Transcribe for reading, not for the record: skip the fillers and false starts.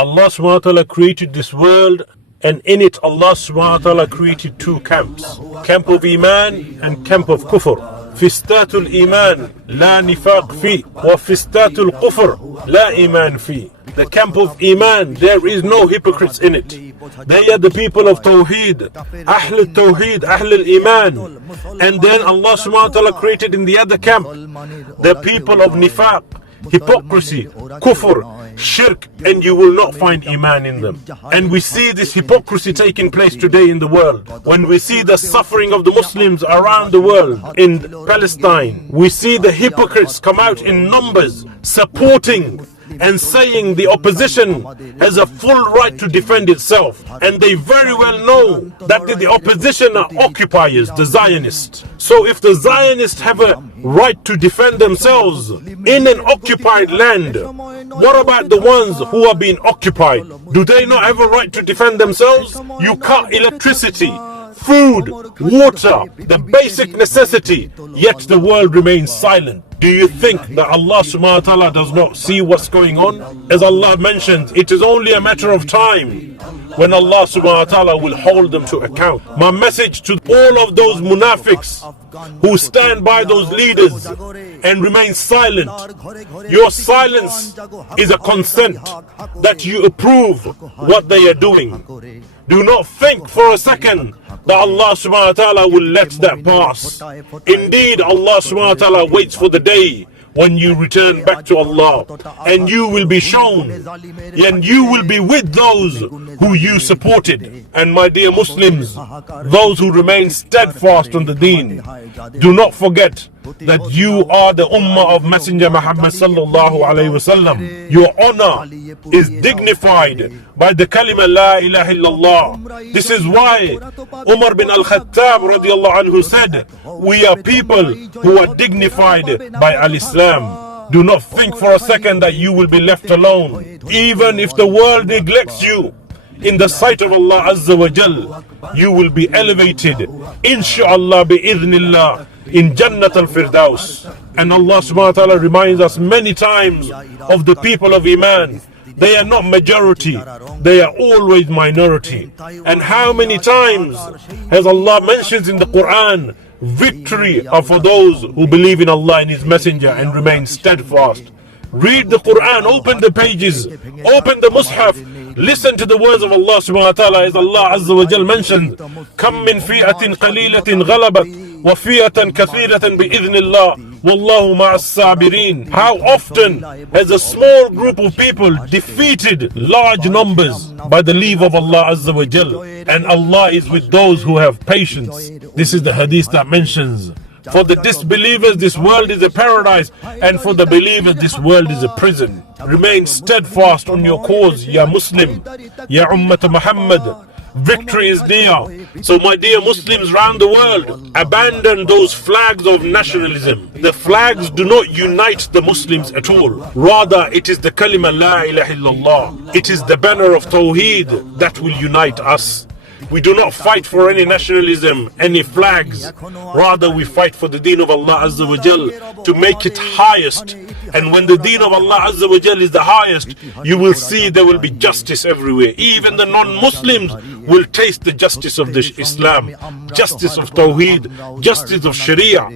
Allah subhanahu wa ta'ala created this world, and in it Allah subhanahu wa ta'ala created two camps, camp of Iman and camp of Kufr. فستات الإيمان لا نفاق فيه وفستات الكفر لا إيمان فيه. The camp of Iman, there is no hypocrites in it. They are the people of Tawheed, Ahl al-Tawheed, Ahl al-Iman. And then Allah subhanahu wa ta'ala created in the other camp the people of Nifaq, hypocrisy, kufr, shirk, and you will not find Iman in them. And we see this hypocrisy taking place today in the world. When we see the suffering of the Muslims around the world, in Palestine, we see the hypocrites come out in numbers supporting and saying the opposition has a full right to defend itself. And they very well know that the opposition are occupiers, the Zionists. So if the Zionists have a right to defend themselves in an occupied land, what about the ones who are being occupied? Do they not have a right to defend themselves? You cut electricity, food, water, the basic necessity, yet the world remains silent. Do you think that Allah subhanahu wa ta'ala does not see what's going on? As Allah mentions, it is only a matter of time when Allah subhanahu wa ta'ala will hold them to account. My message to all of those munafiqs who stand by those leaders and remain silent, your silence is a consent that you approve what they are doing. Do not think for a second that Allah subhanahu wa ta'ala will let that pass. Indeed, Allah subhanahu wa ta'ala waits for the day when you return back to Allah, and you will be shown, and you will be with those who you supported. And my dear Muslims, those who remain steadfast on the deen, do not forget that you are the ummah of Messenger Muhammad sallallahu alayhi wasallam. Your honor is dignified by the kalima la ilaha illallah. This is why Umar bin al-Khattab radiallahu anhu said, we are people who are dignified by al-Islam. Do not think for a second that you will be left alone. Even if the world neglects you, in the sight of Allah Azza wa Jal, you will be elevated, inshaAllah bi'idhnillah, in Jannat al-Firdaus. And Allah subhanahu wa ta'ala reminds us many times of the people of Iman. They are not majority, they are always minority. And how many times has Allah mentioned in the Quran, victory are for those who believe in Allah and His Messenger and remain steadfast. Read the Quran, open the pages, open the Mus'haf, listen to the words of Allah subhanahu wa ta'ala, as Allah Azza wa Jal mentioned, كَم مِّن فِئَةٍ قَلِيلَةٍ غَلَبَتْ وَفِئَةً كَثِيرَةً بِإِذْنِ اللَّهِ وَاللَّهُ مَعَ الصَّابِرِينَ. How often has a small group of people defeated large numbers by the leave of Allah Azza wa Jal, and Allah is with those who have patience. This is the hadith that mentions, for the disbelievers this world is a paradise, and for the believers this world is a prison. Remain steadfast on your cause, Ya Muslim, Ya Ummat Muhammad. Victory is near. So my dear Muslims around the world, abandon those flags of nationalism. The flags do not unite the Muslims at all. Rather, it is the kalima la ilaha illallah. It is the banner of Tawheed that will unite us. We do not fight for any nationalism, any flags. Rather, we fight for the deen of Allah Azza wa Jal to make it highest. And when the deen of Allah Azza wa Jal is the highest, you will see there will be justice everywhere. Even the non-Muslims will taste the justice of this Islam, justice of Tawheed, justice of Sharia.